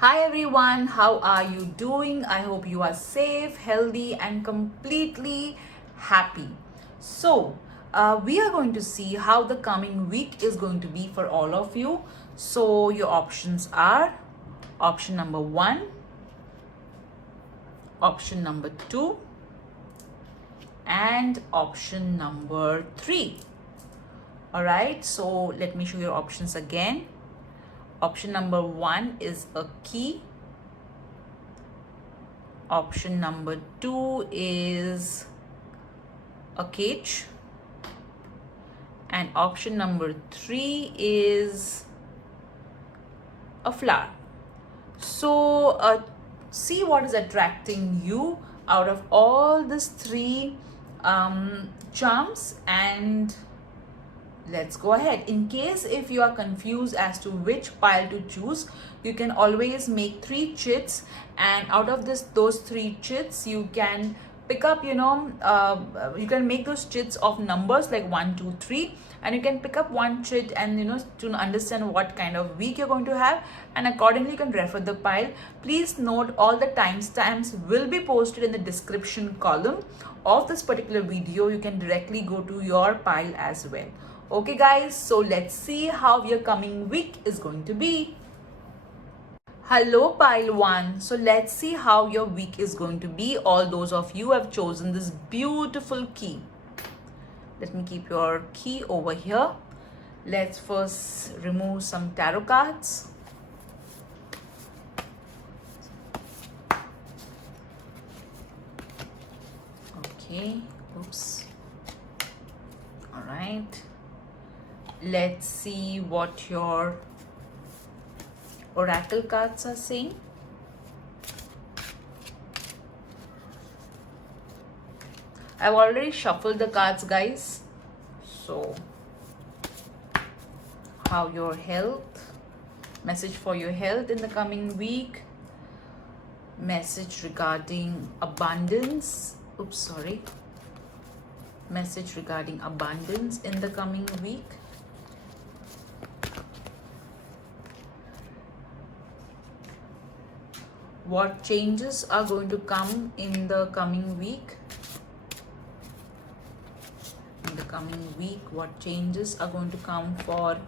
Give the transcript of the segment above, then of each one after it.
Hi everyone, how are you doing? I hope you are safe, healthy, and completely happy. We are going to see how the coming week is going to be for all of you. So, your options are option number one, option number two, and option number three. All right, so let me show your options again. Option number one is a key. Option number two is a cage. And option number three is a flower. So see what is attracting you out of all these three charms, and let's go ahead. In case if you are confused as to which pile to choose, you can always make three chits, and out of those three chits you can pick up, you can make those chits of numbers like 1 2 3, and you can pick up one chit and to understand what kind of week you're going to have, and accordingly you can refer the pile. Please note all the timestamps will be posted in the description column of this particular video. You can directly go to your pile as well. Okay guys, so let's see how your coming week is going to be. Hello pile 1. So let's see how your week is going to be. All those of you have chosen this beautiful key. Let me keep your key over here. Let's first remove some tarot cards. Okay, oops. All right. Let's see what your oracle cards are saying. I've already shuffled the cards, guys. So, how your health, message for your health in the coming week, message regarding abundance. Oops, sorry. Message regarding abundance in the coming week. What changes are going to come in the coming week? In the coming week, what changes are going to come for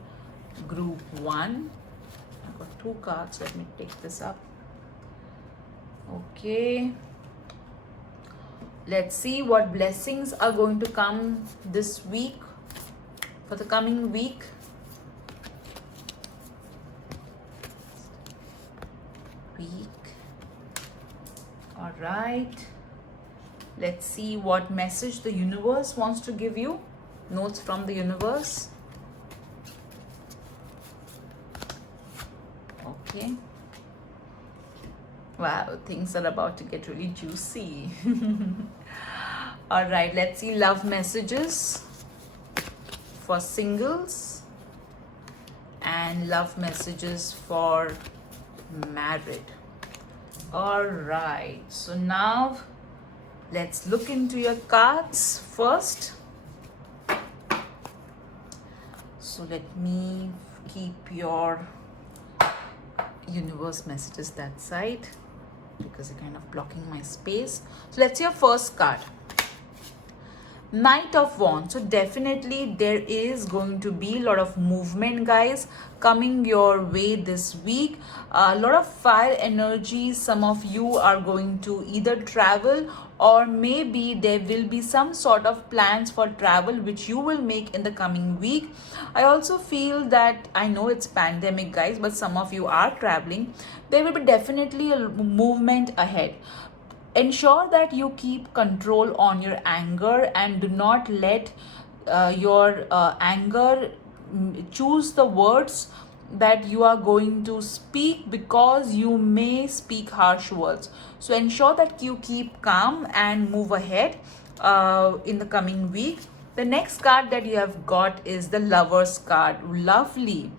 group 1? I've got two cards. Let me take this up. Okay. Let's see what blessings are going to come this week, for the coming week. All right. Let's see what message the universe wants to give you. Notes from the universe. Okay. Wow, things are about to get really juicy. All right, let's see love messages for singles and love messages for married. All right, so now let's look into your cards first. So let me keep your universe messages that side because they're kind of blocking my space. So let's see your first card. Knight of Wands. So definitely there is going to be a lot of movement, guys, coming your way this week. A lot of fire energy. Some of you are going to either travel, or maybe there will be some sort of plans for travel which you will make in the coming week. I also feel that, I know it's pandemic, guys, but some of you are traveling. There will be definitely a movement ahead. Ensure that you keep control on your anger and do not let your anger choose the words that you are going to speak, because you may speak harsh words. So ensure that you keep calm and move ahead in the coming week. The next card that you have got is the Lovers card. Lovely,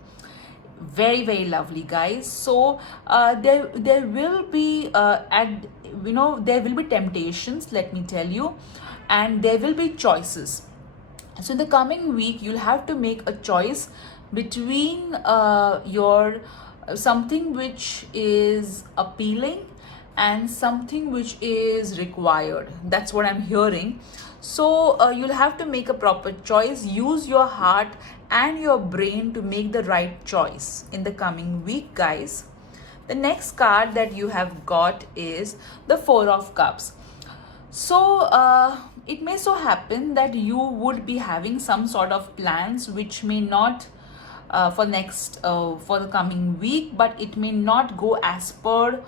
very lovely, guys. So there will be there will be temptations, let me tell you, and there will be choices. So in the coming week you'll have to make a choice between your something which is appealing and something which is required. That's what I'm hearing. So you'll have to make a proper choice. Use your heart and your brain to make the right choice in the coming week, guys. The next card that you have got is the Four of Cups. So it may so happen that you would be having some sort of plans which may not for the coming week, but it may not go as per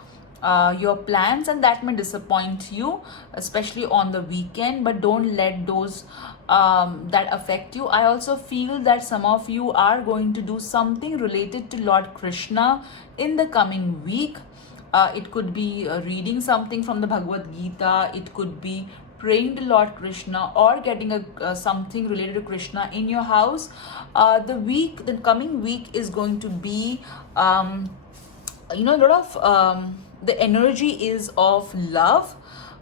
your plans, and that may disappoint you, especially on the weekend. But don't let those that affect you. I also feel that some of you are going to do something related to Lord Krishna in the coming week. It could be reading something from the Bhagavad Gita. It could be praying to Lord Krishna or getting something related to Krishna in your house. The coming week is going to be, a lot of the energy is of love.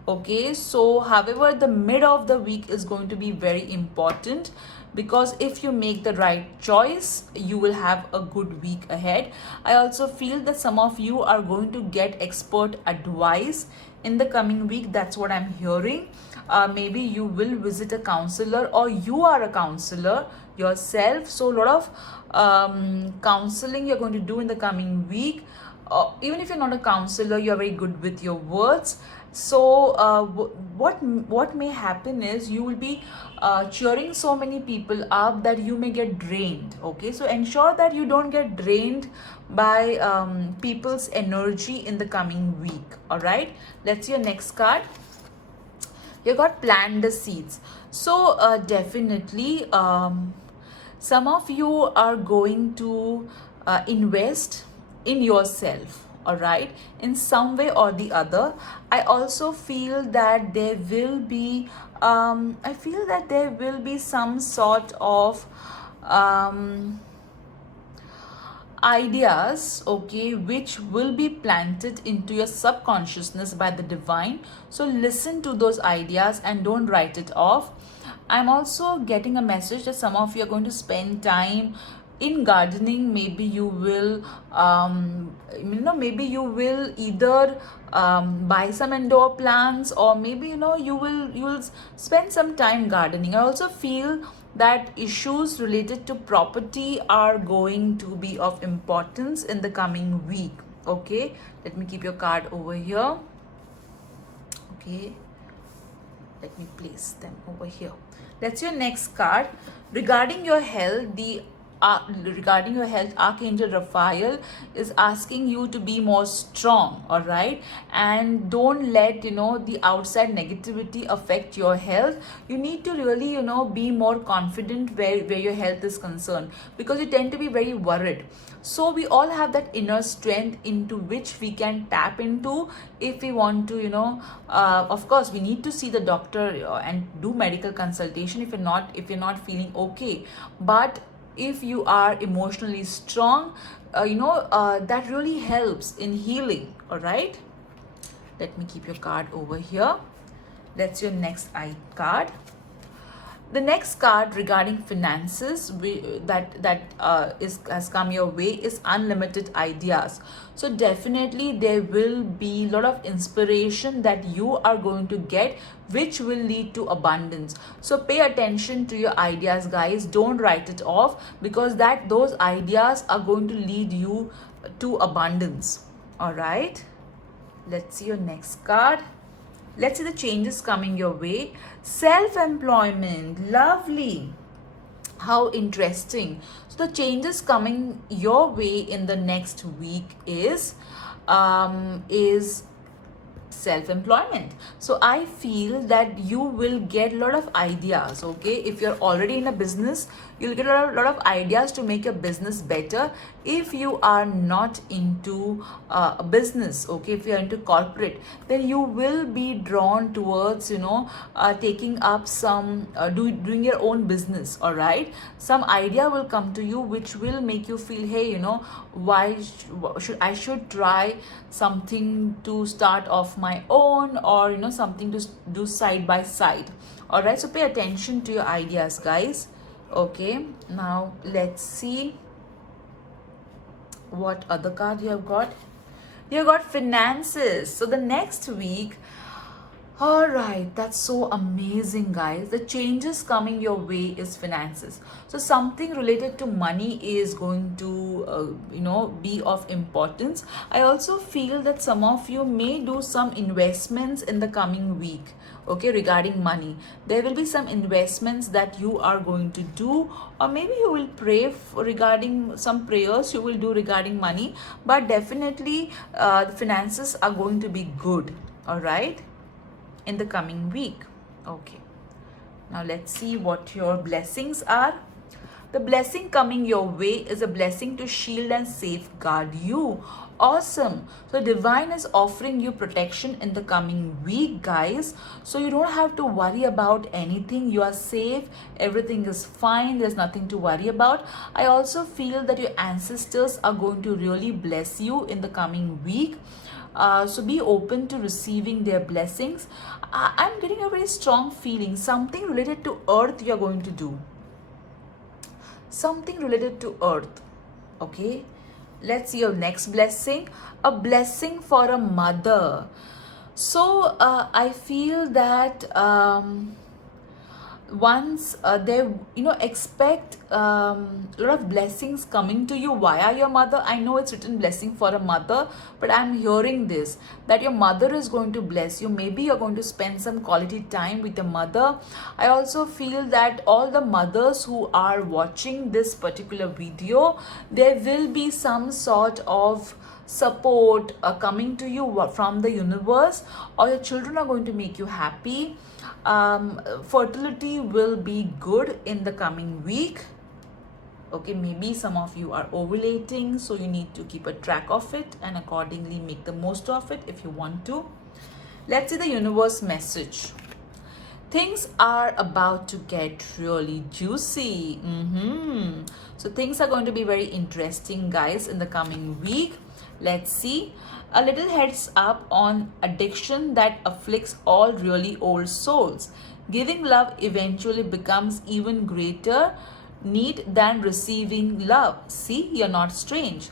Okay, so however, the mid of the week is going to be very important, because if you make the right choice, you will have a good week ahead. I also feel that some of you are going to get expert advice in the coming week. That's what I'm hearing. Maybe you will visit a counselor, or you are a counselor yourself. So a lot of counseling you're going to do in the coming week. Even if you're not a counselor, you're very good with your words. So what may happen is you will be cheering so many people up that you may get drained. Okay, so ensure that you don't get drained by people's energy in the coming week. All right, let's see your next card. You got plant the seeds. So definitely some of you are going to invest in yourself, all right, in some way or the other. I also feel that there will be some sort of ideas, okay, which will be planted into your subconsciousness by the divine. So listen to those ideas and don't write it off. I'm also getting a message that some of you are going to spend time in gardening. Maybe you will maybe you will either buy some indoor plants, or maybe you will spend some time gardening. I also feel that issues related to property are going to be of importance in the coming week. Okay, let me keep your card over here. Okay, let me place them over here. That's your next card. Regarding your health, Archangel Raphael is asking you to be more strong, all right, and don't let the outside negativity affect your health. You need to really be more confident where your health is concerned, because you tend to be very worried. So we all have that inner strength into which we can tap into if we want to of course we need to see the doctor and do medical consultation if you're not feeling okay. But if you are emotionally strong, that really helps in healing. All right, let me keep your card over here. That's your next card. The next card regarding finances has come your way is unlimited ideas. So definitely there will be a lot of inspiration that you are going to get, which will lead to abundance. So pay attention to your ideas, guys. Don't write it off, because those ideas are going to lead you to abundance. All right, let's see your next card. Let's see the changes coming your way. Self-employment, lovely. How interesting. So the changes coming your way in the next week is self-employment. So I feel that you will get a lot of ideas. Okay, if you're already in a business, you'll get a lot of ideas to make your business better. If you are not into a business, okay, if you're into corporate, then you will be drawn towards taking up some doing your own business. All right, some idea will come to you which will make you feel, hey, why should try something to start off my own, or something to do side by side. All right, so pay attention to your ideas, guys. Okay, now let's see What other card you have got? You got finances. So the next week, all right, that's so amazing, guys. The changes coming your way is finances. So something related to money is going to, be of importance. I also feel that some of you may do some investments in the coming week. Okay, regarding money, there will be some investments that you are going to do, or maybe you will pray regarding some prayers you will do regarding money. But definitely, the finances are going to be good. All right, in the coming week. Okay, now let's see what your blessings are. The blessing coming your way is a blessing to shield and safeguard you. Awesome. So divine is offering you protection in the coming week, guys. So you don't have to worry about anything. You are safe. Everything is fine. There's nothing to worry about. I also feel that your ancestors are going to really bless you in the coming week. So be open to receiving their blessings. I'm getting a very strong feeling. Something related to earth you're going to do. Something related to earth. Okay. Let's see your next blessing. A blessing for a mother. So I feel that once they expect a lot of blessings coming to you via your mother. I know it's written blessing for a mother, but I'm hearing this, that your mother is going to bless you. Maybe you're going to spend some quality time with your mother. I also feel that all the mothers who are watching this particular video, there will be some sort of support coming to you from the universe, or your children are going to make you happy. Fertility will be good in the coming week. Okay, maybe some of you are ovulating, so you need to keep a track of it and accordingly make the most of it if you want to. Let's see the universe message. Things are about to get really juicy. So things are going to be very interesting, guys, in the coming week. Let's see. A little heads up on addiction that afflicts all really old souls. Giving love eventually becomes even greater need than receiving love. See, you're not strange.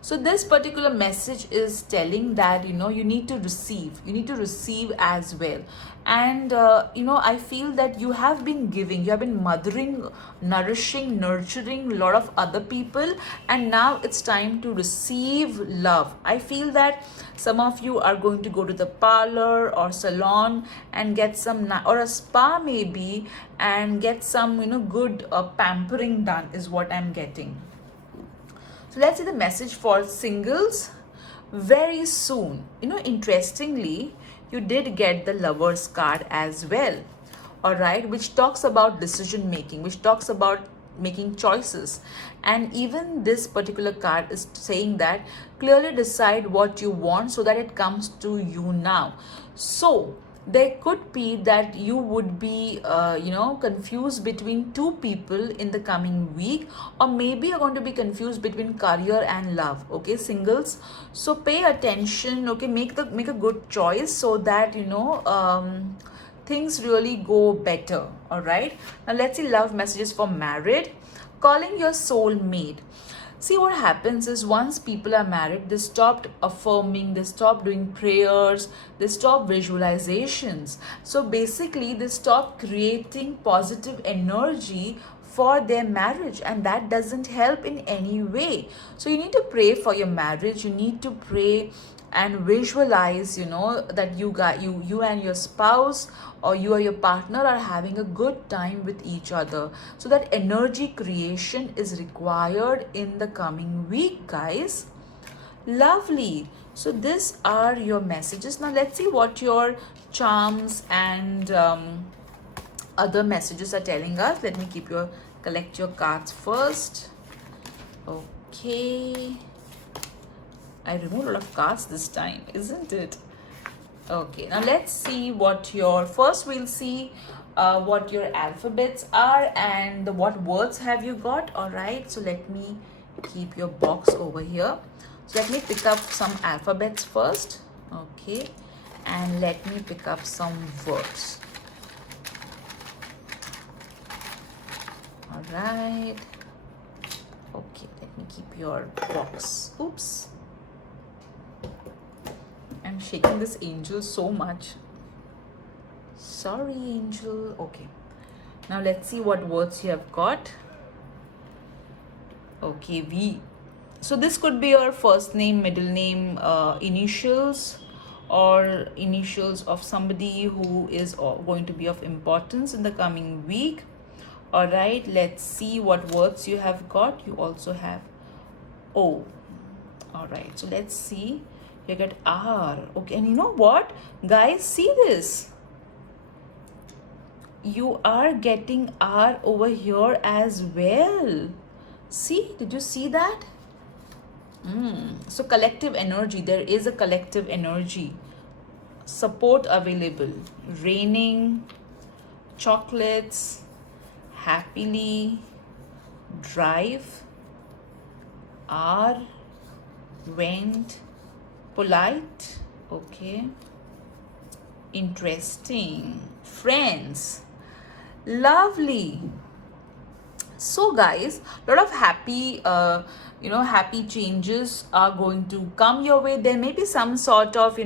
So this particular message is telling that you need to receive as well. And I feel that you have been giving, you have been mothering, nourishing, nurturing a lot of other people, and now it's time to receive love. I feel that some of you are going to go to the parlor or salon and get some, or a spa maybe, and get some good pampering done is what I'm getting. So let's see the message for singles. Very soon, interestingly, you did get the Lovers card as well. All right, which talks about decision making, which talks about making choices. And even this particular card is saying that clearly decide what you want so that it comes to you now. So there could be that you would be confused between two people in the coming week, or maybe you're going to be confused between career and love. Okay, singles, so pay attention. Okay, make a good choice so that things really go better. All right, now let's see love messages for married. Calling your soul mate. See, what happens is once people are married, they stopped affirming, they stop doing prayers, they stop visualizations. So basically, they stop creating positive energy for their marriage, and that doesn't help in any way. So you need to pray for your marriage. You need to pray and visualize that you and your spouse, or you or your partner, are having a good time with each other. So that energy creation is required in the coming week, guys. Lovely. So these are your messages. Now let's see what your charms and other messages are telling us. Let me collect your cards first. Okay, I removed a lot of cards this time, isn't it? Okay, now let's see what we'll see what your alphabets are and what words have you got. All right, so let me keep your box over here. So let me pick up some alphabets first. Okay, and let me pick up some words. All right. Okay, let let me keep your box. Oops. I'm shaking this angel so much. Sorry, angel. Okay. Now let's see what words you have got. Okay, V. So this could be your first name, middle name, initials, or initials of somebody who is going to be of importance in the coming week. All right, let's see what words you have got. You also have O. All right, so let's see. You get R. Okay, and you know what? Guys, see this. You are getting R over here as well. See, did you see that? So collective energy, there is a collective energy. Support available. Raining, chocolates, happily, drive, are, went, polite, okay, interesting, friends, lovely. So guys, a lot of happy happy changes are going to come your way. There may be some sort of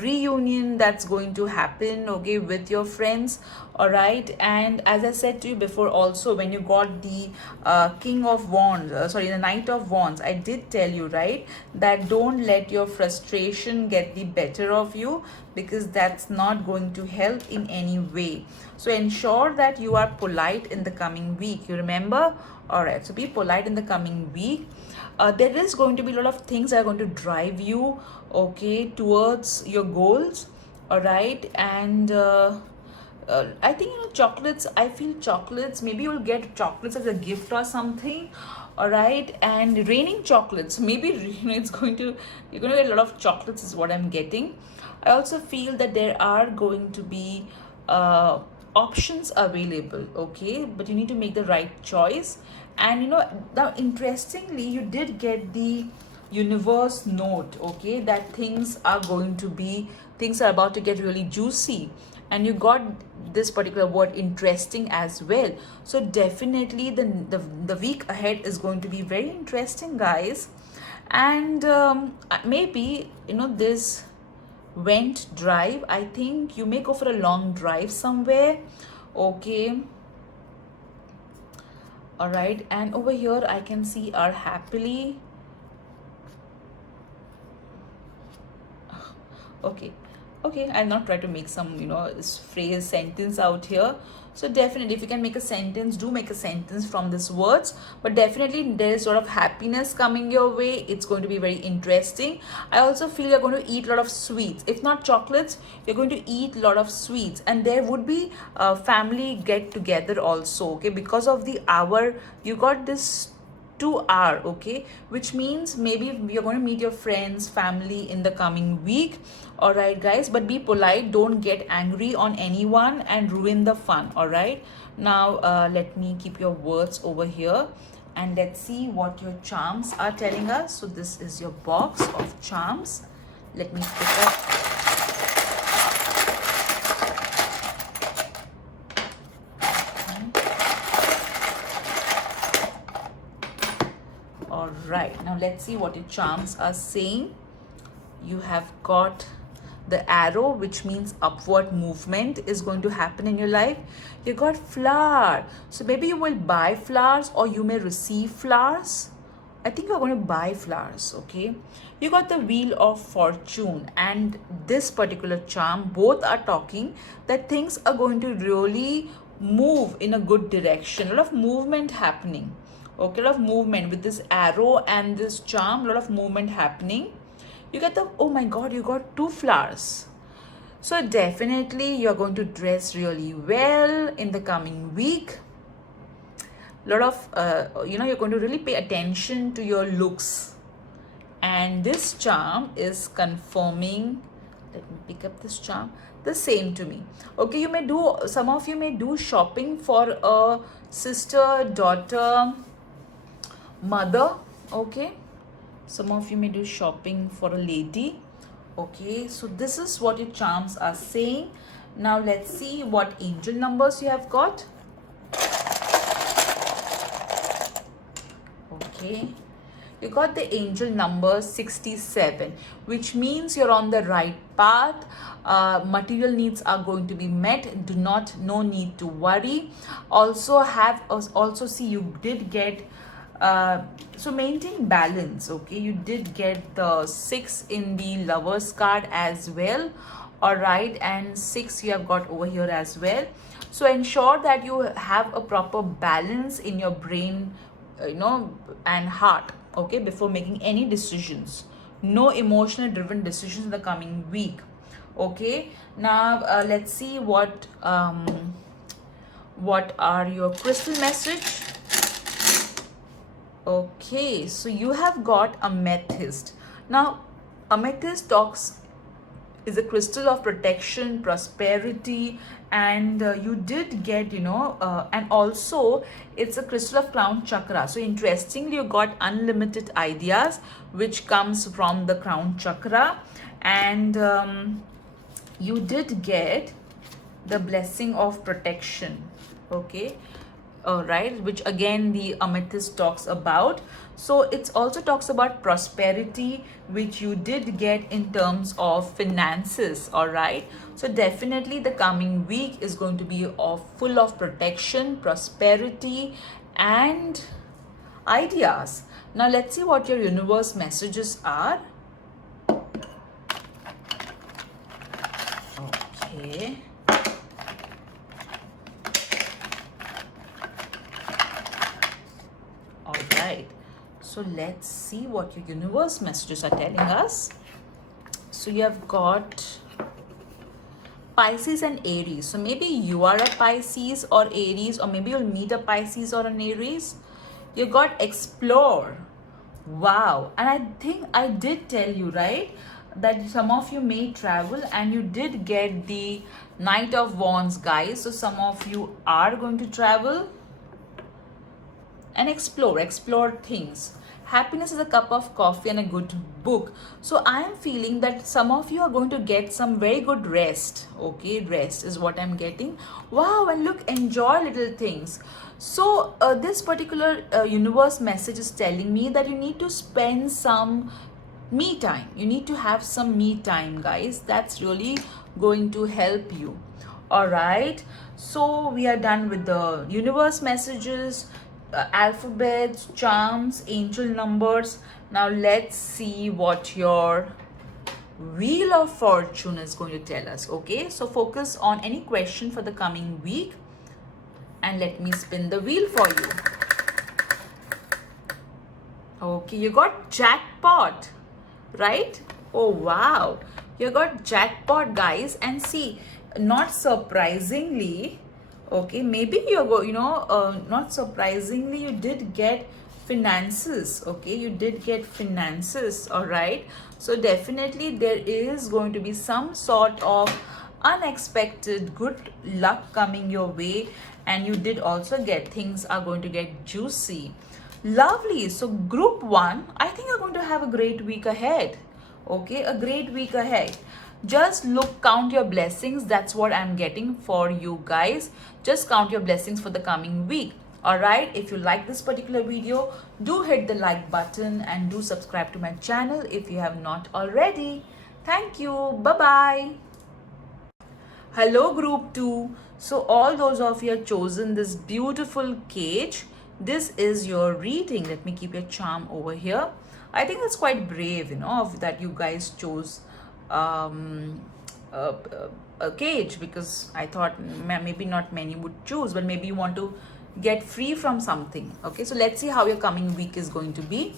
reunion that's going to happen, okay, with your friends. All right, and as I said to you before also, when you got the king of wands, the knight of wands, I did tell you, right, that don't let your frustration get the better of you, because that's not going to help in any way. So ensure that you are polite in the coming week, you remember. All right, so be polite in the coming week. There is going to be a lot of things that are going to drive you, okay, towards your goals. All right, and I think chocolates, I feel chocolates, maybe you'll get chocolates as a gift or something. All right, and raining chocolates, maybe it's going to, you're going to get a lot of chocolates is what I'm getting. I also feel that there are going to be options available, okay, but you need to make the right choice. And now interestingly, you did get the universe note, okay, that things are about to get really juicy, and you got this particular word interesting as well. So definitely the week ahead is going to be very interesting, guys. And maybe this went drive, I think you may go for a long drive somewhere, okay. All right, and over here I can see our happily. Okay, I'll not try to make some phrase sentence out here. So definitely, if you can make a sentence, do make a sentence from these words. But definitely there is sort of happiness coming your way. It's going to be very interesting. I also feel you're going to eat a lot of sweets. If not chocolates, you're going to eat a lot of sweets, and there would be a family get together also, okay, because of the hour you got this 2 hour, okay, which means maybe you're going to meet your friends, family in the coming week. All right, guys, but be polite, don't get angry on anyone and ruin the fun. All right, now let me keep your words over here, and let's see what your charms are telling us. So this is your box of charms. Let me pick up. All right, now let's see what your charms are saying. You have got the arrow, which means upward movement is going to happen in your life. You got flower, so maybe you will buy flowers or you may receive flowers. I think you're going to buy flowers, okay. You got the wheel of fortune, and this particular charm, both are talking that things are going to really move in a good direction. A lot of movement happening, okay, a lot of movement with this arrow and this charm, a lot of movement happening. You get the, oh my god, you got 2 flowers. So definitely you're going to dress really well in the coming week. A lot of you're going to really pay attention to your looks, and this charm is confirming. Let me pick up this charm. The same to me, okay. You may do, some of you may do shopping for a sister, daughter, mother, okay. Some of you may do shopping for a lady, okay. So this is what your charms are saying. Now let's see what angel numbers you have got. Okay, you got the angel number 67, which means you're on the right path. Material needs are going to be met. No need to worry. Also see, you did get so maintain balance. Okay, you did get the 6 in the lovers card as well. All right, and 6 you have got over here as well. So ensure that you have a proper balance in your brain, and heart, okay, before making any decisions. No emotional driven decisions in the coming week. Okay, now let's see what are your crystal message. Okay, so you have got amethyst. Now amethyst talks is a crystal of protection, prosperity, and you did get, and also it's a crystal of crown chakra. So interestingly, you got unlimited ideas, which comes from the crown chakra, and you did get the blessing of protection. Okay, right, which again the amethyst talks about. So it also talks about prosperity, which you did get in terms of finances. All right, so definitely the coming week is going to be full of protection, prosperity, and ideas. Now let's see what your universe messages are. Okay, all right, so let's see what your universe messages are telling us. So you have got Pisces and Aries. So maybe you are a Pisces or Aries, or maybe you'll meet a Pisces or an Aries. You got explore. Wow. And I think I did tell you, right, that some of you may travel, and you did get the Knight of Wands, guys. So some of you are going to travel and explore things. Happiness is a cup of coffee and a good book. So I am feeling that some of you are going to get some very good rest. Okay, rest is what I'm getting. Wow, and look, enjoy little things. So this particular universe message is telling me that you need to spend some me time. You need to have some me time, guys. That's really going to help you. All right, so we are done with the universe messages, alphabets, charms, angel numbers. Now let's see what your wheel of fortune is going to tell us. Okay, so focus on any question for the coming week, and let me spin the wheel for you. Okay, you got jackpot, right? Oh wow, you got jackpot, guys. And see, not surprisingly, okay, maybe you're not surprisingly, you did get finances. Okay, you did get finances. All right, so definitely there is going to be some sort of unexpected good luck coming your way, and you did also get things are going to get juicy. Lovely. So group 1, I think you're going to have a great week ahead. Okay, a great week ahead. Just count your blessings. That's what I'm getting for you guys. Just count your blessings for the coming week. All right, if you like this particular video, do hit the like button and do subscribe to my channel if you have not already. Thank you. Bye bye. Hello group 2. So all those of you have chosen this beautiful cage. This is your reading. Let me keep your charm over here. I think that's quite brave, that you guys chose a cage, because I thought maybe not many would choose, but maybe you want to get free from something. Okay, so let's see how your coming week is going to be.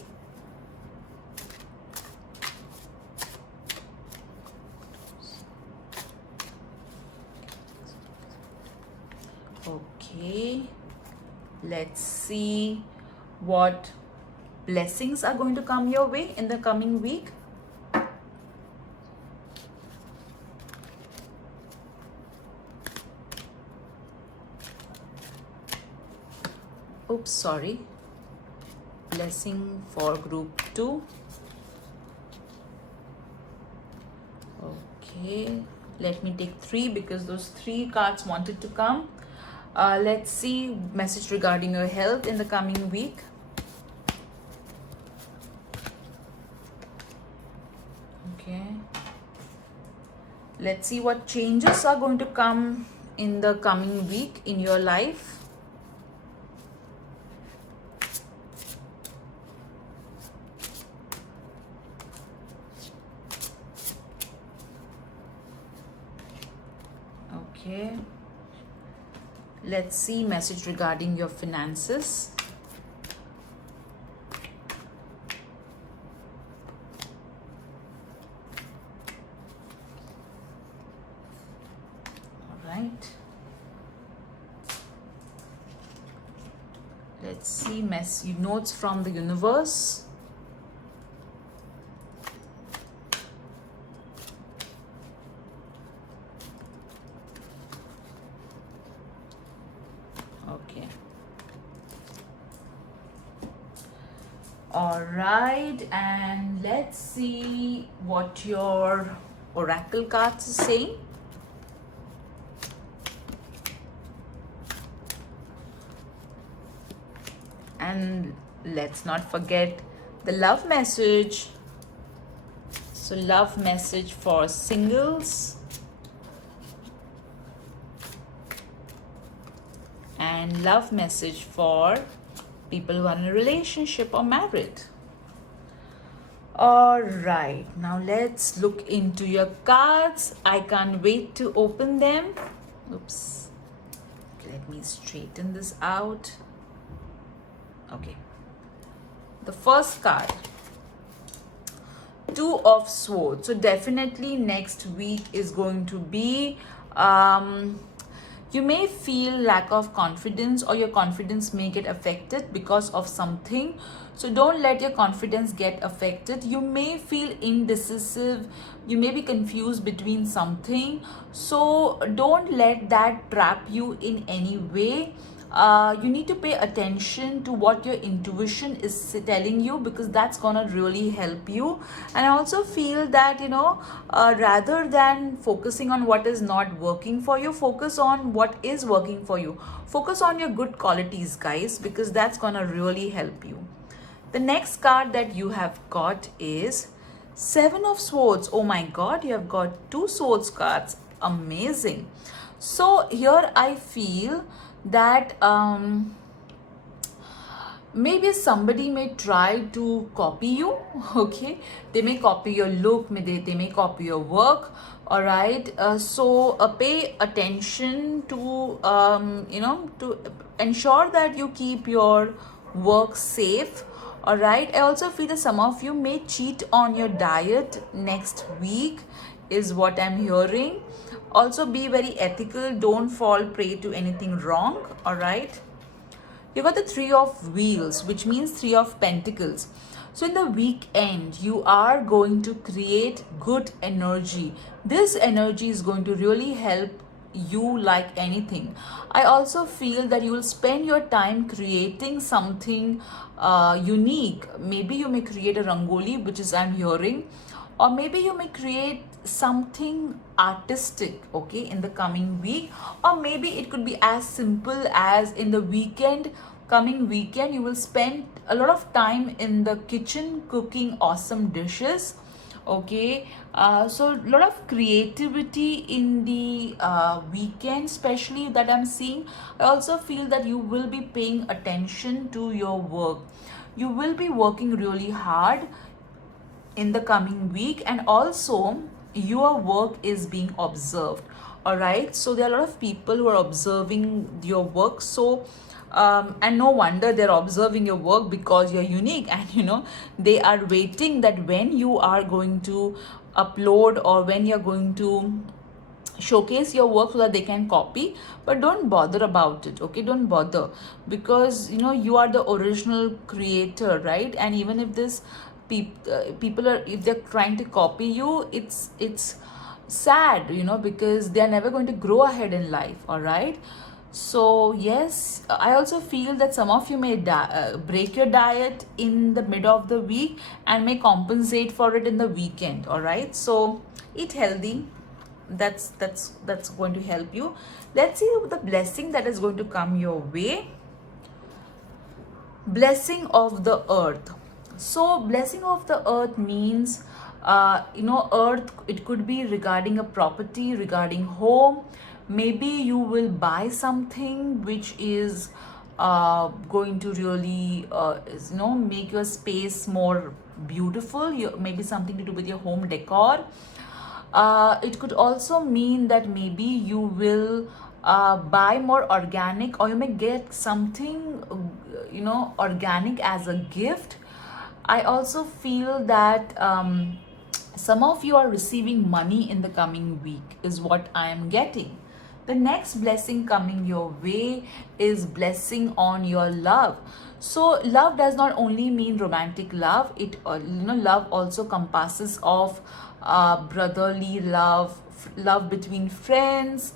Okay, let's see what blessings are going to come your way in the coming week. Oops, sorry. Blessing for group 2. Okay, let me take 3 because those 3 cards wanted to come. Let's see message regarding your health in the coming week. Okay. Let's see what changes are going to come in the coming week in your life. Okay. Let's see message regarding your finances. Right. Let's see notes from the universe. Okay. All right, and let's see what your oracle cards are saying. And let's not forget the love message. So love message for singles and love message for people who are in a relationship or married. All right, now let's look into your cards. I can't wait to open them. Oops. Let me straighten this out. Okay. The first card, Two of Swords. So definitely next week is going to be you may feel lack of confidence, or your confidence may get affected because of something. So don't let your confidence get affected. You may feel indecisive, you may be confused between something. So don't let that trap you in any way. You need to pay attention to what your intuition is telling you, because that's gonna really help you. And I also feel that, rather than focusing on what is not working for you, focus on what is working for you. Focus on your good qualities, guys, because that's gonna really help you. The next card that you have got is Seven of Swords. Oh my god, you have got two swords cards. Amazing. So here I feel that maybe somebody may try to copy you. Okay, they may copy your look, they may copy your work. All right, so pay attention to to ensure that you keep your work safe. All right, I also feel that some of you may cheat on your diet next week is what I'm hearing. Also be very ethical, don't fall prey to anything wrong. All right, you got the Three of Wheels, which means Three of Pentacles. So in the weekend, you are going to create good energy. This energy is going to really help you like anything. I also feel that you will spend your time creating something unique. Maybe you may create a rangoli, which is I'm hearing, or maybe you may create something artistic, okay, in the coming week. Or maybe it could be as simple as in the coming weekend you will spend a lot of time in the kitchen cooking awesome dishes. Okay, so a lot of creativity in the weekend especially that I'm seeing. I also feel that you will be paying attention to your work. You will be working really hard in the coming week, and also your work is being observed. All right, so there are a lot of people who are observing your work. So and no wonder they're observing your work, because you're unique, and they are waiting that when you are going to upload or when you're going to showcase your work so that they can copy. But don't bother about it, okay? Don't bother, because you are the original creator, right? And even if this people are, if they're trying to copy you, it's sad, because they're never going to grow ahead in life. All right, so yes, I also feel that some of you may break your diet in the middle of the week and may compensate for it in the weekend. All right, so eat healthy. That's going to help you. Let's see the blessing that is going to come your way. Blessing of the earth. So blessing of the earth means earth, it could be regarding a property, regarding home. Maybe you will buy something which is going to really make your space more beautiful. Maybe something to do with your home decor. It could also mean that maybe you will buy more organic, or you may get something organic as a gift. I also feel that some of you are receiving money in the coming week, is what I am getting. The next blessing coming your way is blessing on your love. So love does not only mean romantic love. It love also compasses of brotherly love, love between friends.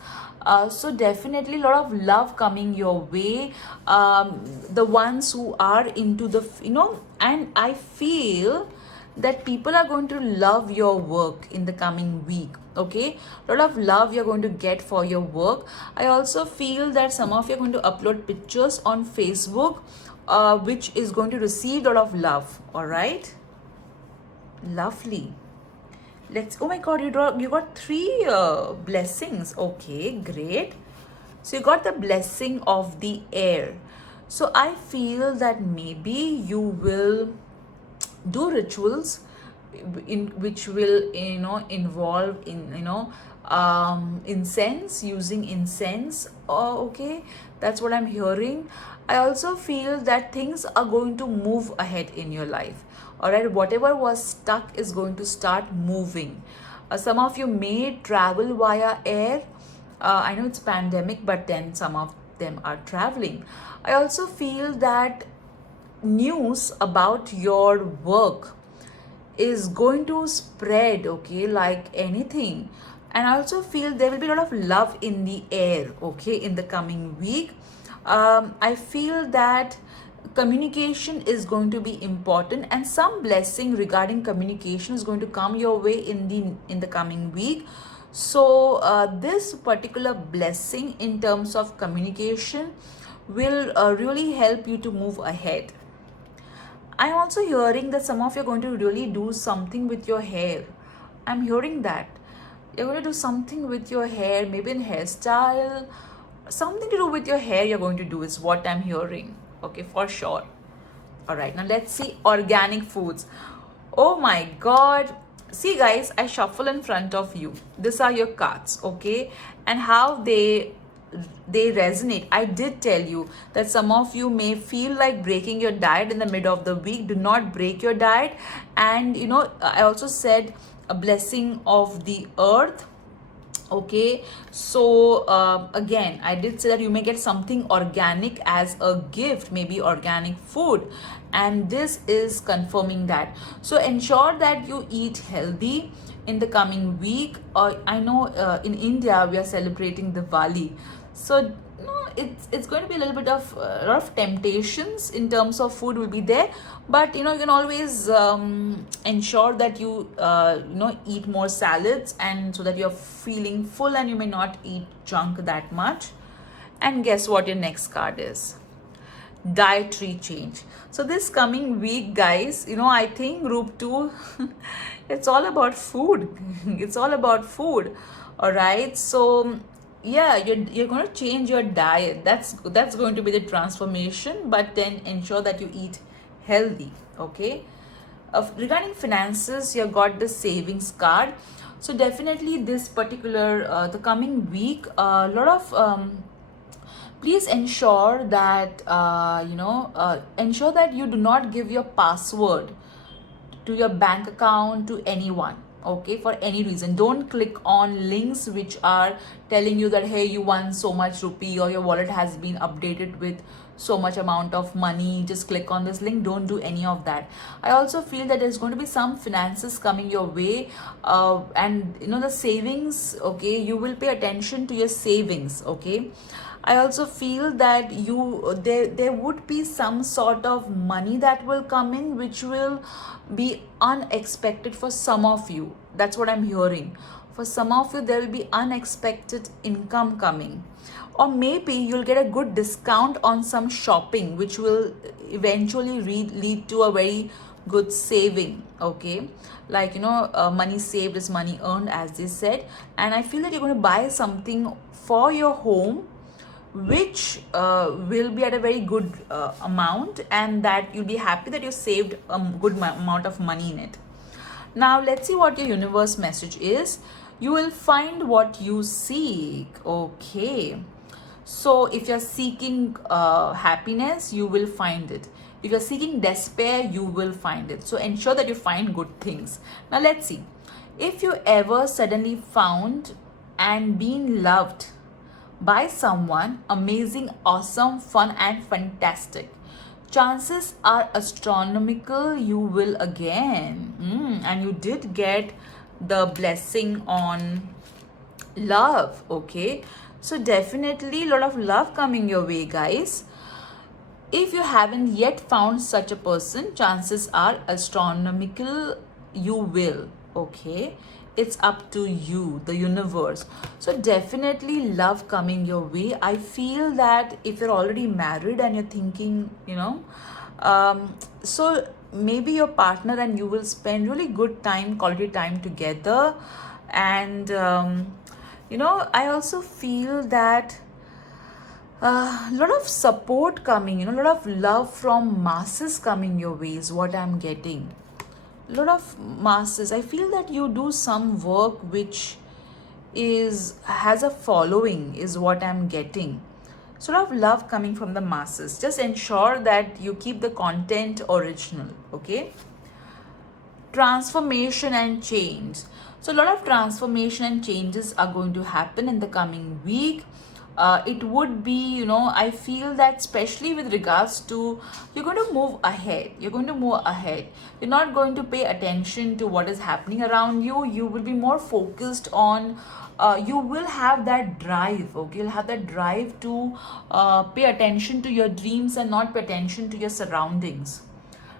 So definitely a lot of love coming your way. The ones who are into the and I feel that people are going to love your work in the coming week. Okay, a lot of love you're going to get for your work. I also feel that some of you are going to upload pictures on Facebook, which is going to receive a lot of love. All right, lovely. Oh my god, you got 3 blessings. Okay, great. So you got the blessing of the air. So I feel that maybe you will do rituals in which will involve in incense, using incense. Okay, that's what I'm hearing. I also feel that things are going to move ahead in your life. All right, whatever was stuck is going to start moving. Some of you may travel via air. I know it's pandemic, but then some of them are traveling. I also feel that news about your work is going to spread, okay, like anything. And I also feel there will be a lot of love in the air, okay, in the coming week. I feel that communication is going to be important, and some blessing regarding communication is going to come your way in the coming week. So this particular blessing in terms of communication will really help you to move ahead. I'm also hearing that some of you are going to really do something with your hair. I'm hearing that. You're going to do something with your hair, maybe in hairstyle. Something to do with your hair you're going to do is what I'm hearing. Okay, for sure. All right, now let's see organic foods. Oh my God. See guys, I shuffle in front of you. These are your cards, okay? And how they resonate. I did tell you that some of you may feel like breaking your diet in the middle of the week. Do not break your diet. And I also said a blessing of the earth. Okay, so again, I did say that you may get something organic as a gift, maybe organic food, and this is confirming that. So ensure that you eat healthy in the coming week. I know in India we are celebrating Diwali, so it's going to be a little bit of a lot of temptations in terms of food will be there, but you can always ensure that you eat more salads, and so that you're feeling full and you may not eat junk that much. And guess what your next card is? Dietary change. So this coming week, guys, I think group 2 it's all about food. It's all about food. All right, so yeah, you're going to change your diet. That's going to be the transformation, but then ensure that you eat healthy. Okay, regarding finances, you got the savings card. So definitely this particular the coming week, a lot of please ensure that ensure that you do not give your password to your bank account to anyone. Okay, for any reason, don't click on links which are telling you that hey, you won so much rupee, or your wallet has been updated with so much amount of money, just click on this link. Don't do any of that. I also feel that there's going to be some finances coming your way, and the savings. Okay, you will pay attention to your savings. Okay, I also feel that there would be some sort of money that will come in, which will be unexpected for some of you. That's what I'm hearing. For some of you, there will be unexpected income coming. or maybe you'll get a good discount on some shopping, which will eventually lead to a very good saving. Okay, like money saved is money earned, as they said. And I feel that you're going to buy something for your home which will be at a very good amount, and that you'll be happy that you saved a good amount of money in it. Now let's see what your universe message is. You will find what you seek. Okay, so if you're seeking happiness, you will find it. If you're seeking despair, you will find it. So ensure that you find good things. Now let's see. If you ever suddenly found and been loved by someone amazing, awesome, fun, and fantastic, chances are astronomical you will again. And you did get the blessing on love. Okay, so definitely a lot of love coming your way, guys. If you haven't yet found such a person, chances are astronomical you will. Okay, it's up to you, the universe. So definitely love coming your way. I feel that if you're already married and you're thinking, so maybe your partner and you will spend really good time, quality time together. And I also feel that a lot of support coming, a lot of love from masses coming your way is what I'm getting. A lot of masses. I feel that you do some work which has a following, is what I'm getting. So a lot of love coming from the masses. Just ensure that you keep the content original. Okay, transformation and change. So a lot of transformation and changes are going to happen in the coming week. It would be, I feel that especially with regards to, you're going to move ahead. You're not going to pay attention to what is happening around you. You will be more focused on, you will have that drive. Okay, you'll have that drive to pay attention to your dreams and not pay attention to your surroundings.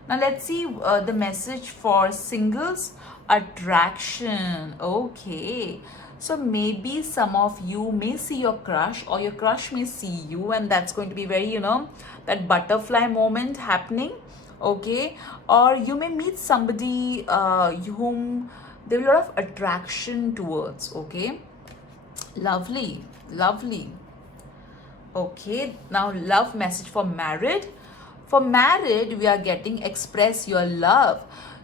Now let's see the message for singles. Attraction. Okay, so maybe some of you may see your crush, or your crush may see you, and that's going to be very, that butterfly moment happening. Okay, or you may meet somebody whom there will be a lot of attraction towards. Okay, lovely. Okay, now love message for married. For married, we are getting express your love.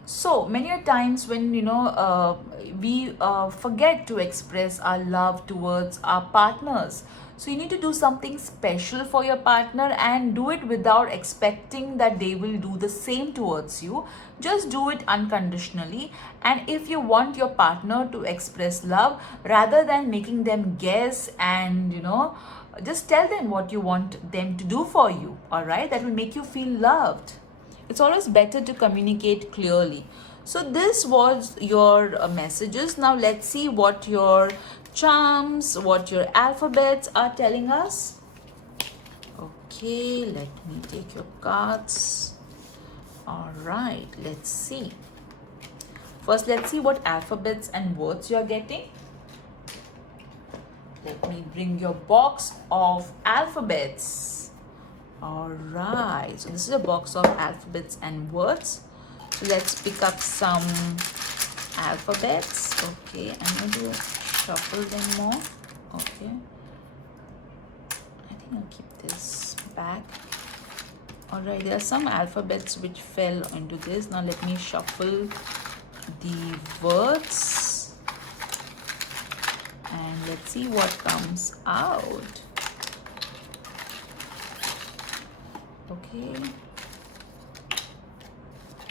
So many a times when we forget to express our love towards our partners. So you need to do something special for your partner, and do it without expecting that they will do the same towards you. Just do it unconditionally. And if you want your partner to express love, rather than making them guess, and just tell them what you want them to do for you. All right, that will make you feel loved. It's always better to communicate clearly. So this was your messages. Now let's see what your charms, what your alphabets are telling us. Okay, let me take your cards. All right, let's see. First, let's see what alphabets and words you're getting. Let me bring your box of alphabets. All right, so this is a box of alphabets and words. So let's pick up some alphabets. Okay, I'm going to shuffle them more. Okay, I think I'll keep this back. All right, there are some alphabets which fell into this. Now let me shuffle the words and let's see what comes out. Okay,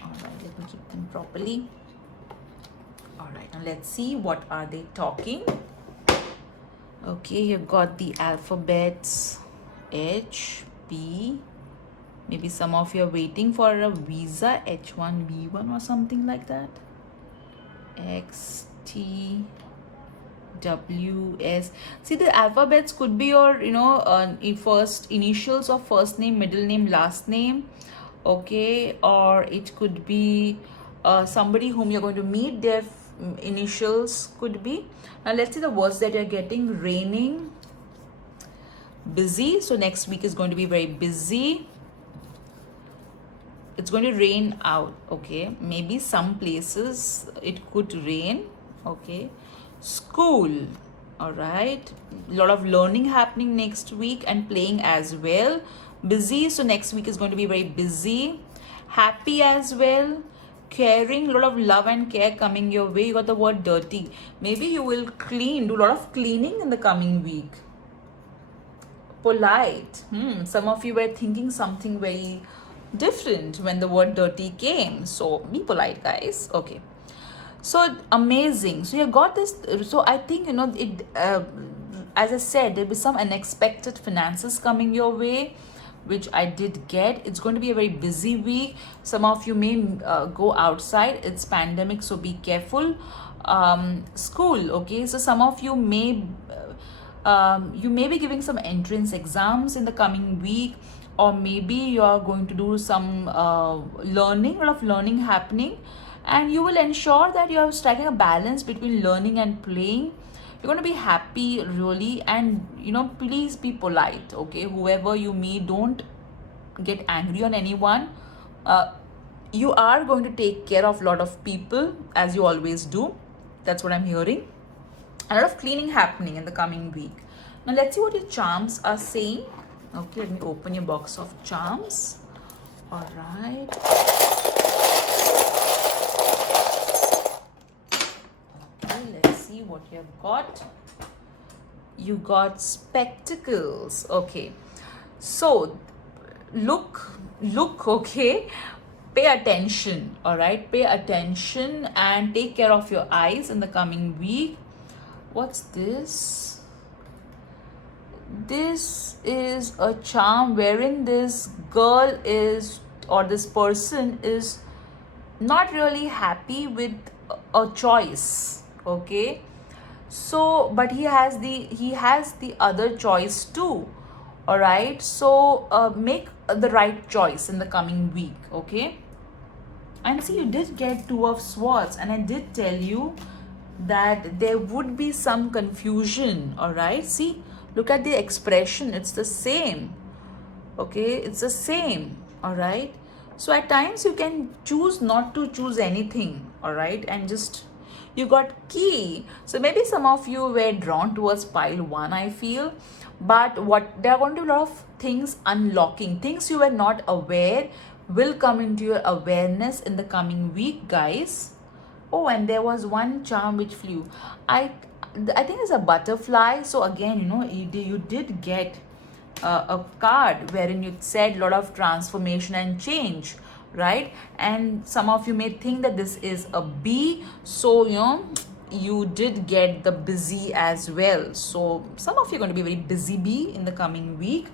all right, let me keep them properly. All right, now let's see what are they talking. Okay, you've got the alphabets H, P. Maybe some of you are waiting for a visa, H1B1 or something like that. X, T, W, S. See, the alphabets could be your, first initials of first name, middle name, last name. Okay, or it could be somebody whom you're going to meet, their initials could be. Now let's see the words that you're getting. Raining, busy. So next week is going to be very busy. It's going to rain out. Okay, maybe some places it could rain. Okay, school. All right, a lot of learning happening next week and playing as well. Busy. So next week is going to be very busy. Happy as well. Caring, a lot of love and care coming your way. You got the word dirty. Maybe you will clean, do a lot of cleaning in the coming week. Polite. Some of you were thinking something very different when the word dirty came. So be polite, guys. Okay. So amazing. So you got this. So I think, it, as I said, there'll be some unexpected finances coming your way, which I did get. It's going to be a very busy week. Some of you may go outside. It's pandemic, so be careful. School, okay. So some of you may be giving some entrance exams in the coming week, or maybe you are going to do some learning, a lot of learning happening, and you will ensure that you are striking a balance between learning and playing. You're going to be happy, really, and please be polite, okay? Whoever you meet, don't get angry on anyone. You are going to take care of a lot of people, as you always do. That's what I'm hearing. A lot of cleaning happening in the coming week. Now let's see what your charms are saying. Okay, let me open your box of charms. All right. What you have got. You got spectacles. Okay, so look, okay, pay attention. All right, pay attention and take care of your eyes in the coming week. What's this? This is a charm wherein this girl is, or this person is not really happy with a choice. Okay, so but he has the other choice too. All right, so make the right choice in the coming week. Okay, and see, you did get Two of Swords, and I did tell you that there would be some confusion. All right, see, look at the expression, it's the same. Okay, it's the same. All right, so at times you can choose not to choose anything. All right, and just you got Key. So maybe some of you were drawn towards pile 1, I feel. But there are going to be a lot of things unlocking. Things you were not aware will come into your awareness in the coming week, guys. Oh, and there was one charm which flew. I think it's a butterfly. So again, you did get a card wherein you said a lot of transformation and change, right? And some of you may think that this is a bee, so you did get the busy as well. So some of you are going to be very busy bee in the coming week.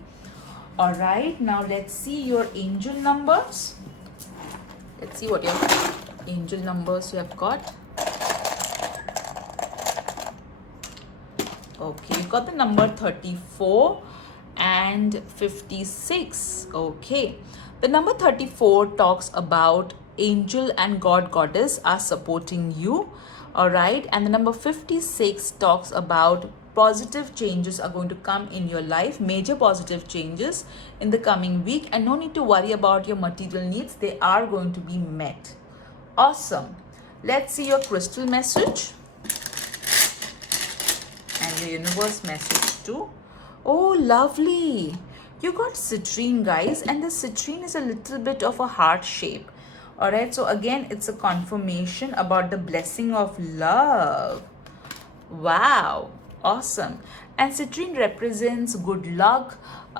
All right, now let's see your angel numbers. Let's see what your angel numbers you have got. Okay, you got the number 34 and 56. Okay, the number 34 talks about angel and god goddess are supporting you. All right, and the number 56 talks about positive changes are going to come in your life, major positive changes in the coming week, and no need to worry about your material needs. They are going to be met. Awesome. Let's see your crystal message and your universe message too. Oh, lovely. You got citrine, guys, and the citrine is a little bit of a heart shape. All right, so again, it's a confirmation about the blessing of love. Wow, awesome. And citrine represents good luck,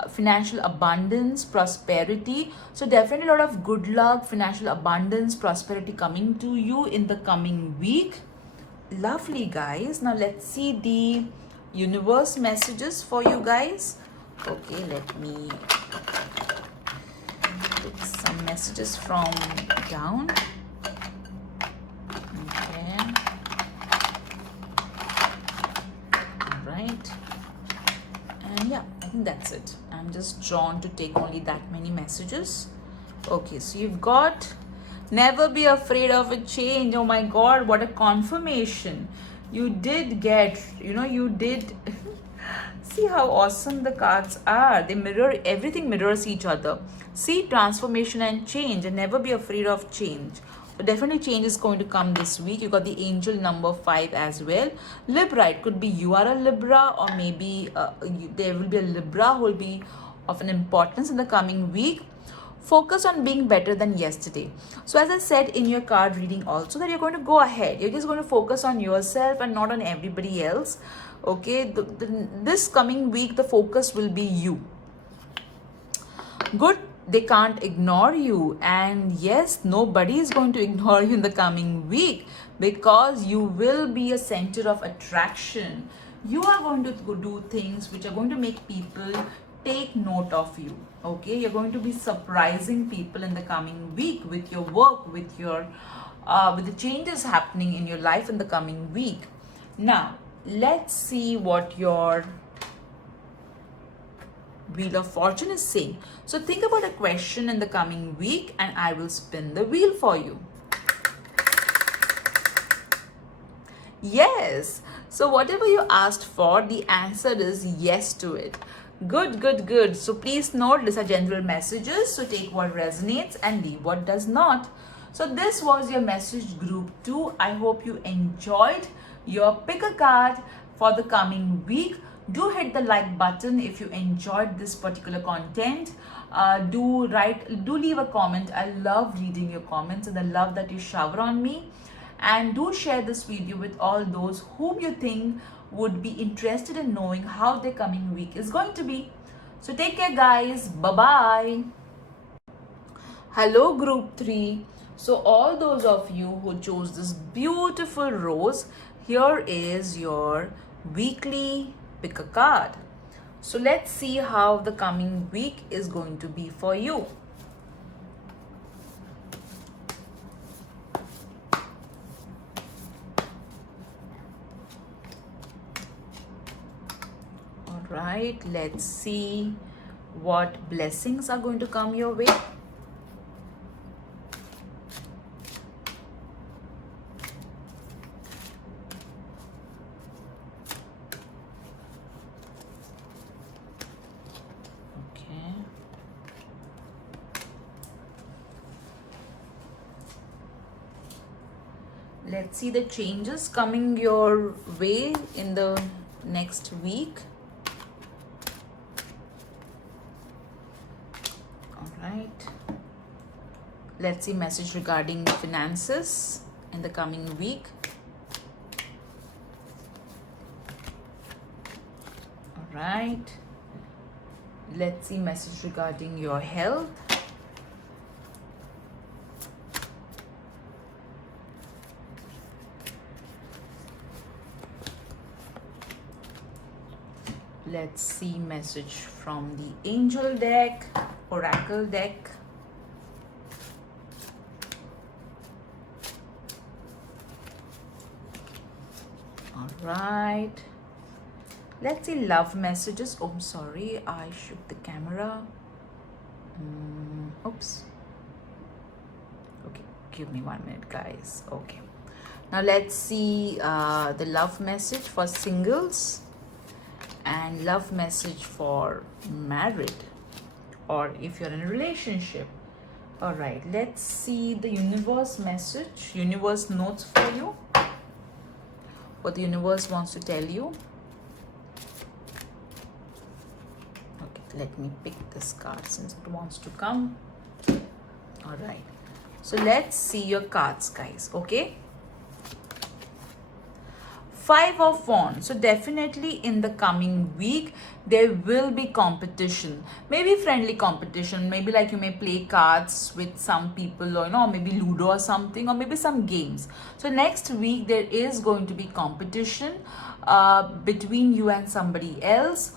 financial abundance, prosperity. So definitely a lot of good luck, financial abundance, prosperity coming to you in the coming week. Lovely, guys. Now let's see the universe messages for you guys. Okay, let me pick some messages from down. Okay. All right. And yeah, I think that's it. I'm just drawn to take only that many messages. Okay, so you've got never be afraid of a change. Oh my God, what a confirmation. You did get, you did See how awesome the cards are. They mirror, everything mirrors each other. See transformation and change, and never be afraid of change. So definitely change is going to come this week. You got the angel number 5 as well. Libra, it could be you are a Libra, or maybe there will be a Libra who will be of an importance in the coming week. Focus on being better than yesterday. So as I said in your card reading also, that you're going to go ahead, you're just going to focus on yourself and not on everybody else. Okay, this coming week the focus will be you. Good, they can't ignore you, and yes, nobody is going to ignore you in the coming week, because you will be a center of attraction. You are going to do things which are going to make people take note of you. Okay, you're going to be surprising people in the coming week with your work, with your with the changes happening in your life in the coming week. Now let's see what your Wheel of Fortune is saying. So think about a question in the coming week, and I will spin the wheel for you. Yes, so whatever you asked for, the answer is yes to it. Good, good, good. So please note, these are general messages, so take what resonates and leave what does not. So this was your message group 2. I hope you enjoyed your pick a card for the coming week. Do hit the like button if you enjoyed this particular content. Do leave a comment. I love reading your comments, and I love that you shower on me. And do share this video with all those whom you think would be interested in knowing how their coming week is going to be. So take care, guys. Bye-bye. Hello, group 3. So all those of you who chose this beautiful rose, here is your weekly pick a card. So let's see how the coming week is going to be for you. All right, let's see what blessings are going to come your way. Let's see the changes coming your way in the next week. All right. Let's see message regarding finances in the coming week. All right. Let's see message regarding your health. Let's see message from the angel deck, oracle deck. All right. Let's see love messages. Oh, sorry, I shook the camera. Oops. Okay, give me 1 minute, guys. Okay. Now let's see the love message for singles and love message for married, or if you're in a relationship. All right, let's see the universe message, universe notes for you, what the universe wants to tell you. Okay, let me pick this card since it wants to come. All right, so let's see your cards, guys. Okay, 5 of Wands. So definitely in the coming week, there will be competition, maybe friendly competition, maybe like you may play cards with some people, or maybe Ludo or something, or maybe some games. So next week there is going to be competition between you and somebody else.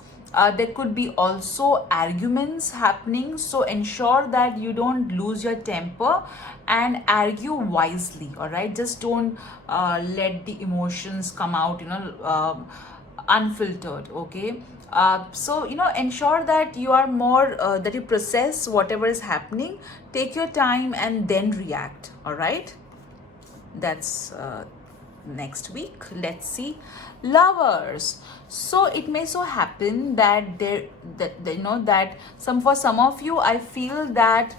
There could be also arguments happening, so ensure that you don't lose your temper and argue wisely. All right, just don't let the emotions come out unfiltered. Okay, so ensure that you are more that you process whatever is happening, take your time and then react. All right, that's next week. Let's see. Lovers. So it may so happen that that for some of you, I feel that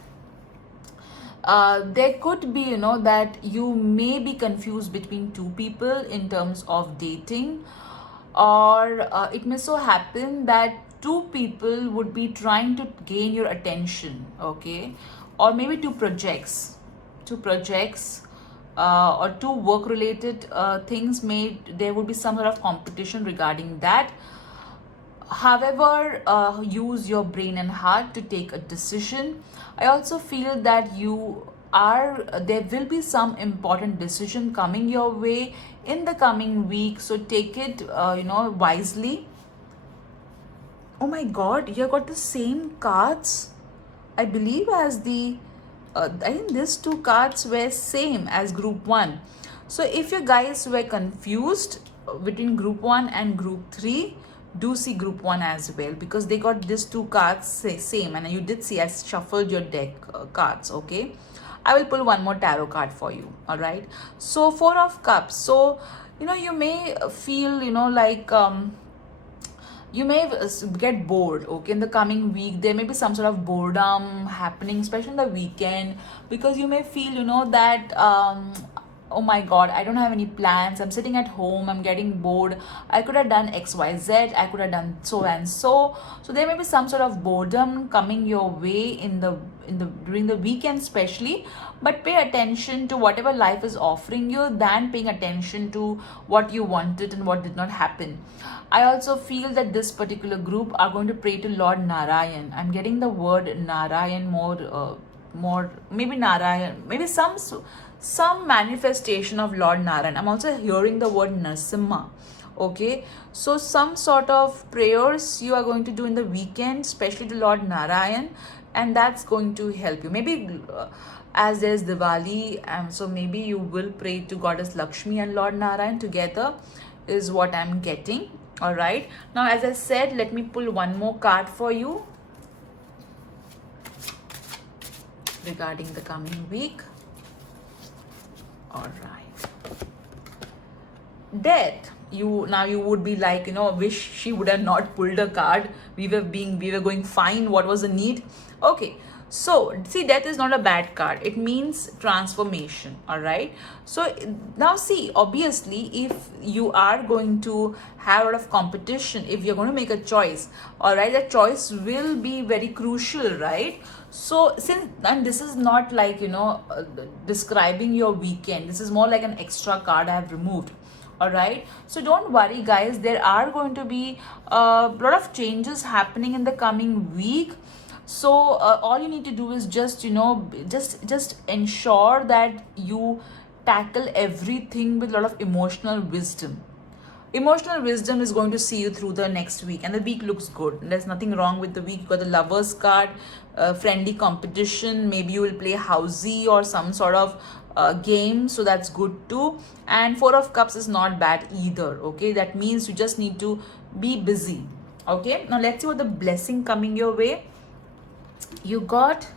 there could be, that you may be confused between two people in terms of dating, or it may so happen that two people would be trying to gain your attention, okay, or maybe two projects, or two work related things. There would be some sort of competition regarding that. However, use your brain and heart to take a decision. I also feel that there will be some important decision coming your way in the coming week, so take it wisely. Oh my god, you got the same cards, I believe, as I think these two cards were same as group 1. So if you guys were confused between group 1 and group 3, do see group 1 as well, because they got these two cards same, and you did see I shuffled your deck cards, okay. I will pull one more tarot card for you, all right. So 4 of Cups. So you may feel like you may get bored, okay. In the coming week there may be some sort of boredom happening, especially on the weekend, because you may feel that oh my god, I don't have any plans, I'm sitting at home, I'm getting bored, I could have done XYZ, I could have done so and so. So there may be some sort of boredom coming your way in the during the weekend especially. But pay attention to whatever life is offering you than paying attention to what you wanted and what did not happen. I also feel that this particular group are going to pray to Lord Narayan. I'm getting the word Narayan more, maybe Narayan, maybe some manifestation of Lord Narayan. I'm also hearing the word Narsimha, okay. So some sort of prayers you are going to do in the weekend, especially to Lord Narayan, and that's going to help you. Maybe as there's Diwali, so maybe you will pray to Goddess Lakshmi and Lord Narayan together, is what I'm getting. All right, now as I said, let me pull one more card for you regarding the coming week. All right, Death. You would be like, wish she would have not pulled a card. We were going fine. What was the need? Okay, so see, Death is not a bad card. It means transformation. All right, so now see, obviously if you are going to have a lot of competition, if you're going to make a choice, all right, that choice will be very crucial, right? So and this is not like describing your weekend, this is more like an extra card I have removed. All right, so don't worry guys, there are going to be a lot of changes happening in the coming week. So all you need to do is just ensure that you tackle everything with a lot of emotional wisdom. Emotional wisdom is going to see you through the next week, and the week looks good. There's nothing wrong with the week. You got the Lovers card, friendly competition. Maybe you will play housey or some sort of game, so that's good too. And 4 of Cups is not bad either, okay. That means you just need to be busy, okay. Now let's see what the blessing coming your way. You got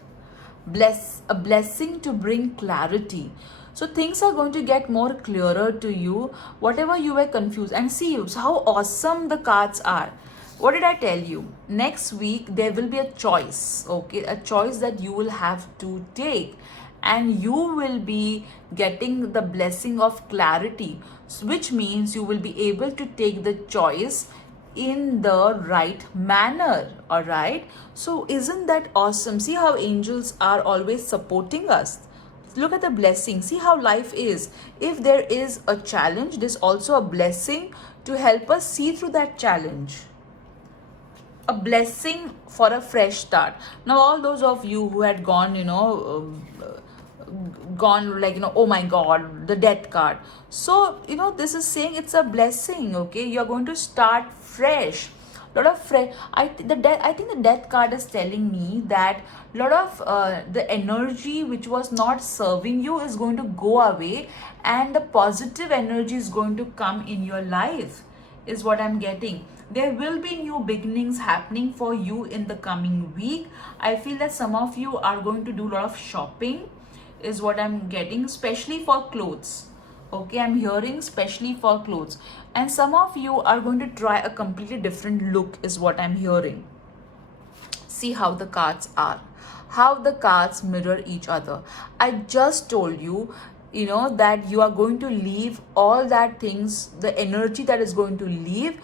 a blessing to bring clarity. So things are going to get more clearer to you, whatever you were confused. And see how awesome the cards are. What did I tell you? Next week there will be a choice, okay, a choice that you will have to take, and you will be getting the blessing of clarity, which means you will be able to take the choice in the right manner. All right, so isn't that awesome? See how angels are always supporting us. Look at the blessing. See how life is. If there is a challenge, there's also a blessing to help us see through that challenge. A blessing for a fresh start. Now all those of you who had gone oh my god, the Death card. So this is saying it's a blessing, okay. You're going to start fresh. Lot of fresh. I think the Death card is telling me that lot of the energy which was not serving you is going to go away, and the positive energy is going to come in your life, is what I'm getting. There will be new beginnings happening for you in the coming week. I feel that some of you are going to do a lot of shopping, is what I'm getting, especially for clothes. Okay, I'm hearing especially for clothes, and some of you are going to try a completely different look is what I'm hearing. See how the cards are, how the cards mirror each other. I just told you, that you are going to leave all that things, the energy that is going to leave,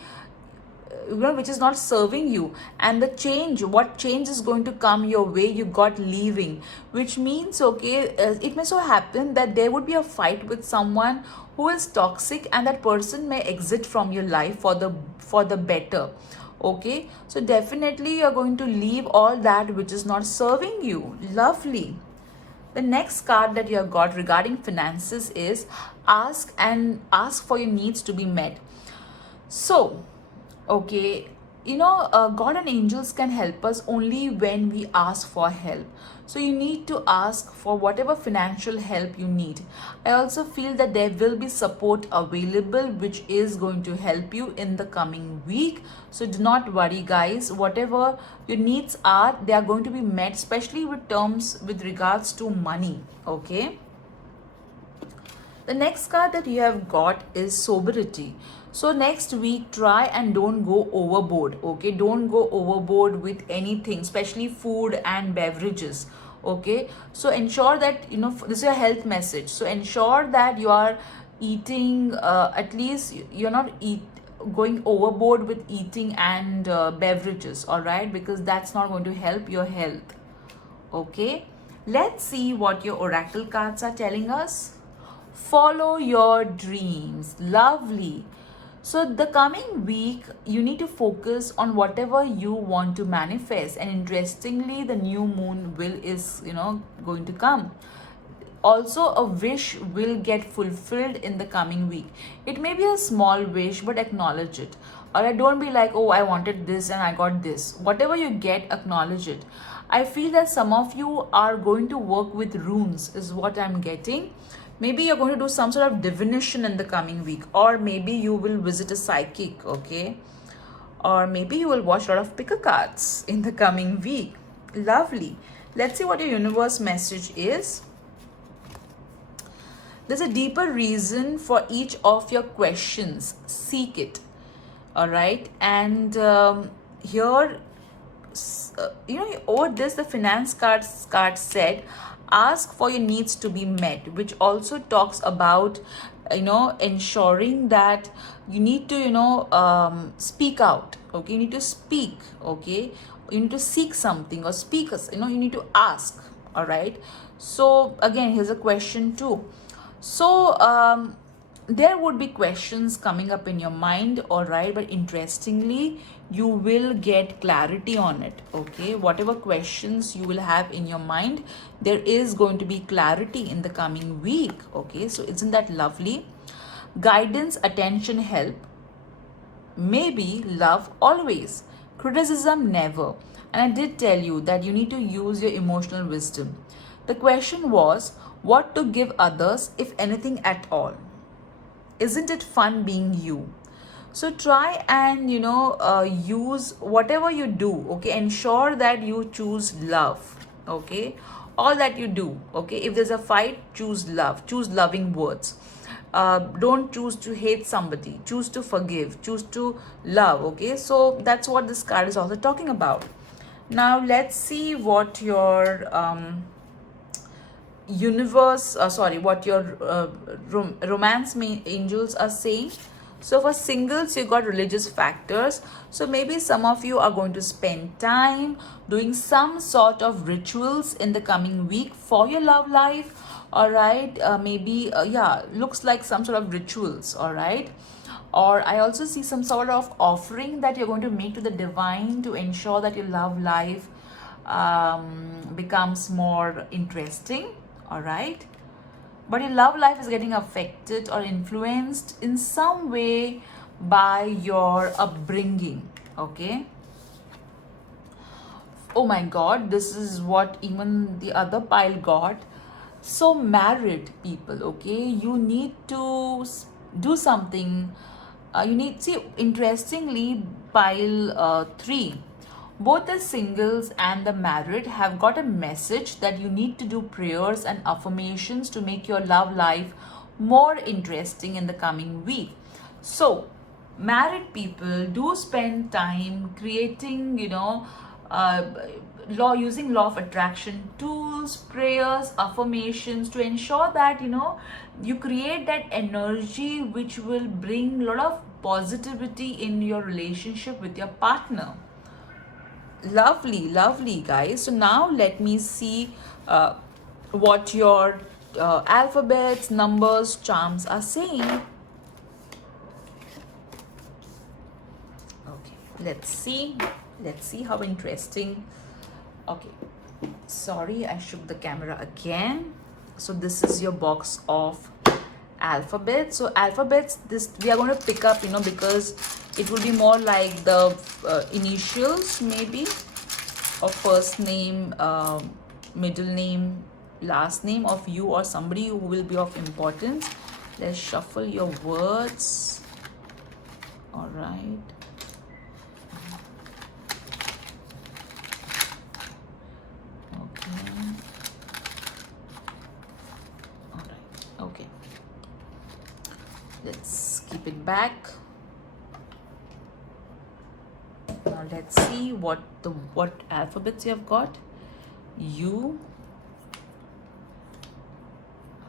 which is not serving you, and the change, what change is going to come your way, you got leaving, which means, okay, it may so happen that there would be a fight with someone who is toxic, and that person may exit from your life for the better. Okay, so definitely you're going to leave all that which is not serving you. Lovely. The next card that you have got regarding finances is ask for your needs to be met. So, okay, God and angels can help us only when we ask for help. So, you need to ask for whatever financial help you need. I also feel that there will be support available which is going to help you in the coming week. So, do not worry, guys. Whatever your needs are, they are going to be met, especially with regards to money. Okay. The next card that you have got is sobriety. So next week, try and don't go overboard. Okay, don't go overboard with anything, especially food and beverages. Okay, so ensure that this is a health message. So ensure that you are eating, at least you're not going overboard with eating and beverages. All right, because that's not going to help your health. Okay, let's see what your oracle cards are telling us. Follow your dreams. Lovely. So the coming week, you need to focus on whatever you want to manifest. And interestingly, the new moon is going to come. Also, a wish will get fulfilled in the coming week. It may be a small wish, but acknowledge it. Or don't be like, oh, I wanted this and I got this. Whatever you get, acknowledge it. I feel that some of you are going to work with runes, is what I'm getting. Maybe you're going to do some sort of divination in the coming week, or maybe you will visit a psychic, okay? Or maybe you will watch a lot of picker cards in the coming week. Lovely. Let's see what your universe message is. There's a deeper reason for each of your questions. Seek it. All right. And here, over this, the finance card said, ask for your needs to be met, which also talks about ensuring that you need to speak out. Okay, you need to speak. Okay, you need to seek something or speak us, you need to ask. All right, so again, here's a question too. So there would be questions coming up in your mind, all right, but interestingly, you will get clarity on it. Okay, whatever questions you will have in your mind, there is going to be clarity in the coming week. Okay, so isn't that lovely? Guidance, attention, help, maybe love always, criticism never. And I did tell you that you need to use your emotional wisdom. The question was, what to give others, if anything at all? Isn't it fun being you? So try and use whatever you do. Okay, ensure that you choose love. Okay, all that you do. Okay, if there's a fight, choose love, choose loving words. Don't choose to hate somebody, choose to forgive, choose to love. Okay, so that's what this card is also talking about. Now let's see what your what your romance angels are saying. So for singles, you got religious factors. So maybe some of you are going to spend time doing some sort of rituals in the coming week for your love life. All right, maybe looks like some sort of rituals. All right, or I also see some sort of offering that you're going to make to the divine to ensure that your love life becomes more interesting. All right, but your love life is getting affected or influenced in some way by your upbringing. Okay, oh my god, this is what even the other pile got. So married people, okay, you need to do something. Interestingly, pile 3, both the singles and the married have got a message that you need to do prayers and affirmations to make your love life more interesting in the coming week. So married people, do spend time creating, uh, using law of attraction tools, prayers, affirmations, to ensure that you create that energy which will bring a lot of positivity in your relationship with your partner. Lovely, lovely, guys. So now let me see uh, what your alphabets, numbers, charms are saying. Okay, let's see. Let's see how interesting. Okay, sorry, I shook the camera again. So this is your box of alphabets. So alphabets, this we are going to pick up, because it will be more like the initials maybe, or first name, middle name, last name of you or somebody who will be of importance. Let's shuffle your words. All right. Okay. All right. Okay. Let's keep it back. Now let's see what alphabets you have got. U.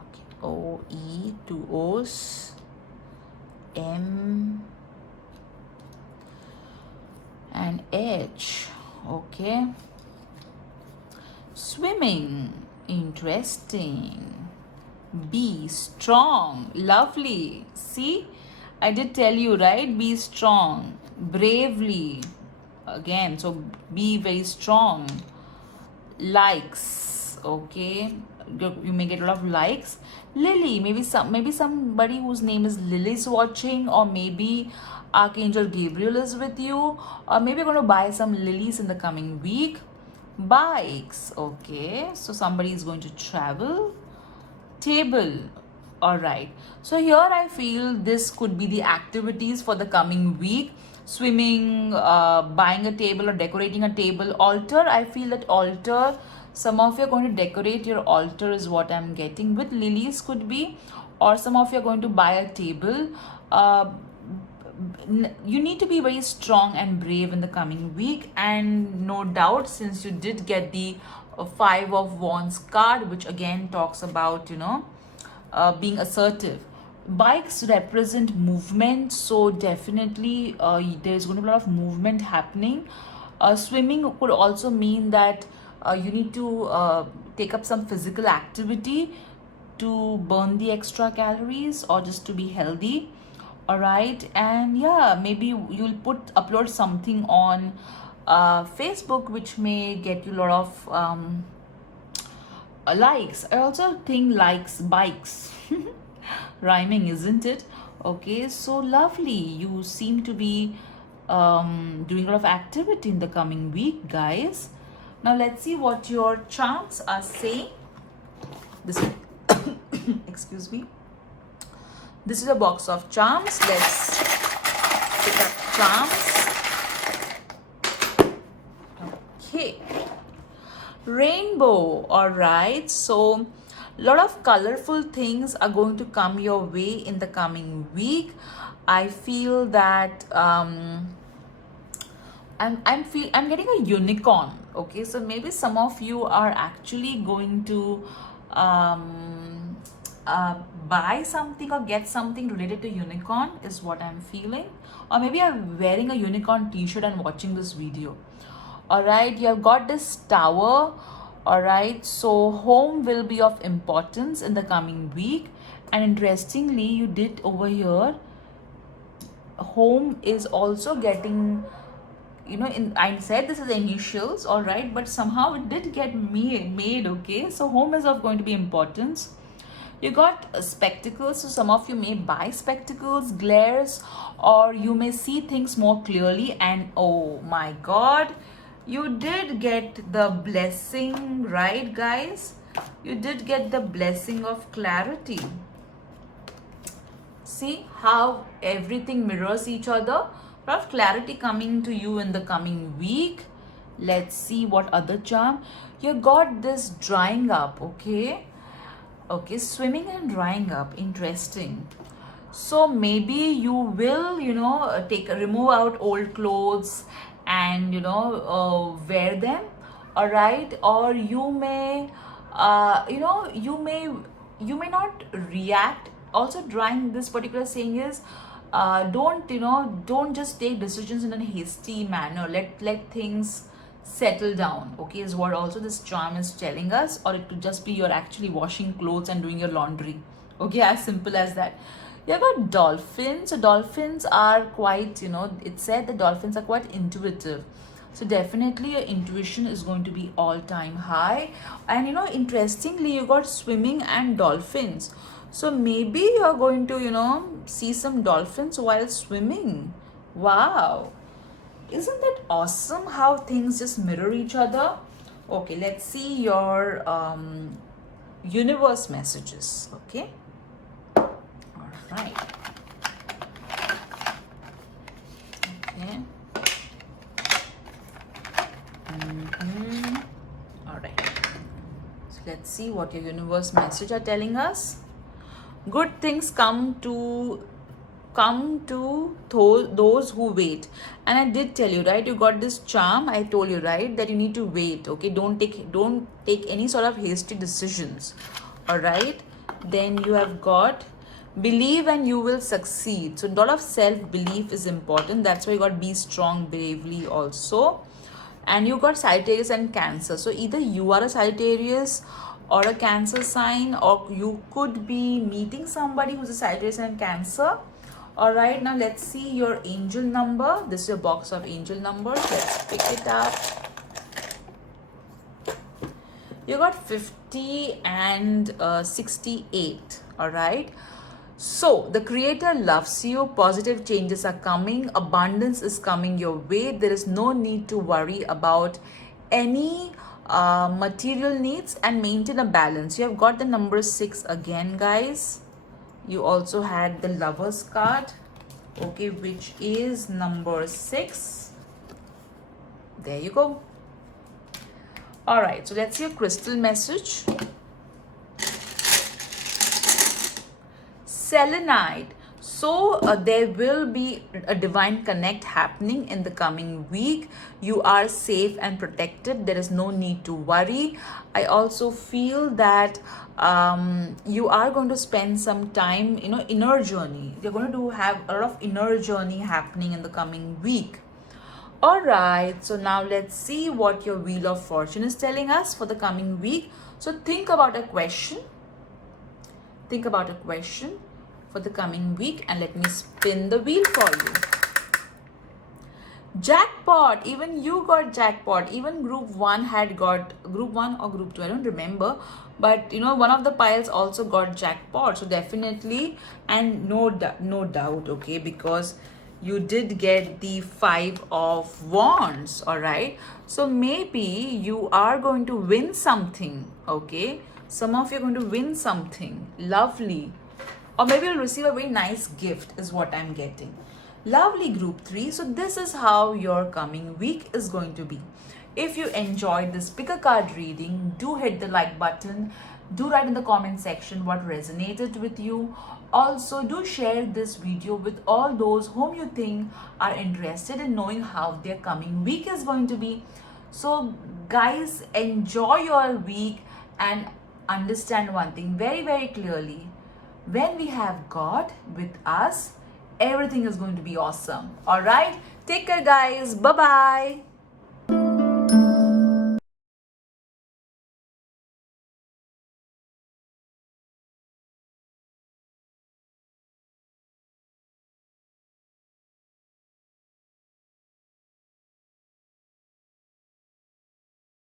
Okay. O, E, two O's. M and H. Okay. Swimming. Interesting. Be strong. Lovely. See, I did tell you, right? Be strong. Bravely. Again, so be very strong. Likes. Okay, you may get a lot of likes. Lily, maybe somebody whose name is Lily is watching, or maybe Archangel Gabriel is with you, or maybe you're going to buy some lilies in the coming week. Bikes. Okay, so somebody is going to travel. Table. All right, so here I feel this could be the activities for the coming week. Swimming, buying a table or decorating a table. Altar, I feel that altar, some of you are going to decorate your altar is what I'm getting with. Lilies could be, or some of you are going to buy a table. You need to be very strong and brave in the coming week, and no doubt, since you did get the Five of Wands card, which again talks about being assertive. Bikes represent movement, so definitely there's going to be a lot of movement happening. Swimming could also mean that you need to take up some physical activity to burn the extra calories or just to be healthy. All right, and yeah, maybe you'll upload something on Facebook, which may get you a lot of likes. I also think likes bikes. Rhyming, isn't it? Okay, so lovely. You seem to be doing a lot of activity in the coming week, guys. Now let's see what your charms are saying. This is excuse me. This is a box of charms. Let's pick up charms. Okay. Rainbow. All right. So a lot of colorful things are going to come your way in the coming week. I feel that I'm getting a unicorn. Okay, so maybe some of you are actually going to buy something or get something related to unicorn is what I'm feeling, or maybe you're wearing a unicorn t-shirt and watching this video. All right, you have got this tower. All right, so home will be of importance in the coming week, and interestingly, you did over here, home is also getting, I said this is the initials, all right, but somehow it did get made. Okay, so home is of going to be importance. You got spectacles, so some of you may buy spectacles, glares, or you may see things more clearly. And oh my god, you did get the blessing, right, guys? You did get the blessing of clarity. See how everything mirrors each other. A lot of clarity coming to you in the coming week. Let's see what other charm. You got this drying up. Okay, Okay, swimming and drying up. Interesting. So maybe you will, remove out old clothes and, wear them, all right? Or you may, you may not react. Also, drying, this particular saying is, don't just take decisions in a hasty manner. Let things settle down, okay, is what also this charm is telling us. Or it could just be you're actually washing clothes and doing your laundry, okay, as simple as that. You got dolphins. So dolphins are quite, it said the dolphins are quite intuitive. So definitely your intuition is going to be all time high. And interestingly, you got swimming and dolphins. So maybe you're going to, see some dolphins while swimming. Wow. Isn't that awesome how things just mirror each other? Okay, let's see your universe messages. Okay. All right. Okay. All right. So let's see what your universe message are telling us. Good things come to those who wait. And I did tell you, right, you got this charm. I told you, right, that you need to wait. Okay, don't take any sort of hasty decisions. All right. Then you have got believe and you will succeed. So a lot of self-belief is important. That's why you got be strong bravely also. And you got Sagittarius and Cancer. So either you are a Sagittarius or a Cancer sign, or you could be meeting somebody who's a Sagittarius and Cancer. All right, now let's see your angel number. This is your box of angel numbers. Let's pick it up. You got 50 and 68. All right. So the creator loves you. Positive changes are coming. Abundance is coming your way. There is no need to worry about any material needs, and maintain a balance. You have got the number 6 again, guys. You also had the Lovers card, okay, which is number 6. There you go. All right, so let's see a crystal message. Selenite. So there will be a divine connect happening in the coming week. You are safe and protected. There is no need to worry. I also feel that you are going to spend some time, inner journey. You're going to have a lot of inner journey happening in the coming week. All right, so now let's see what your Wheel of Fortune is telling us for the coming week. So think about a question. Think about a question for the coming week, and let me spin the wheel for you. Jackpot. Even you got jackpot. Even group 1 had got, group 1 or group 2, I don't remember, but one of the piles also got jackpot. So definitely, and no doubt, okay, because you did get the 5 of Wands. All right, so maybe you are going to win something, okay. Some of you are going to win something lovely, or maybe you'll receive a very nice gift, is what I'm getting. Lovely, group 3. So this is how your coming week is going to be. If you enjoyed this pick a card reading, do hit the like button. Do write in the comment section what resonated with you. Also, do share this video with all those whom you think are interested in knowing how their coming week is going to be. So guys, enjoy your week and understand one thing very, very clearly. When we have God with us, everything is going to be awesome. All right, take care, guys. Bye bye.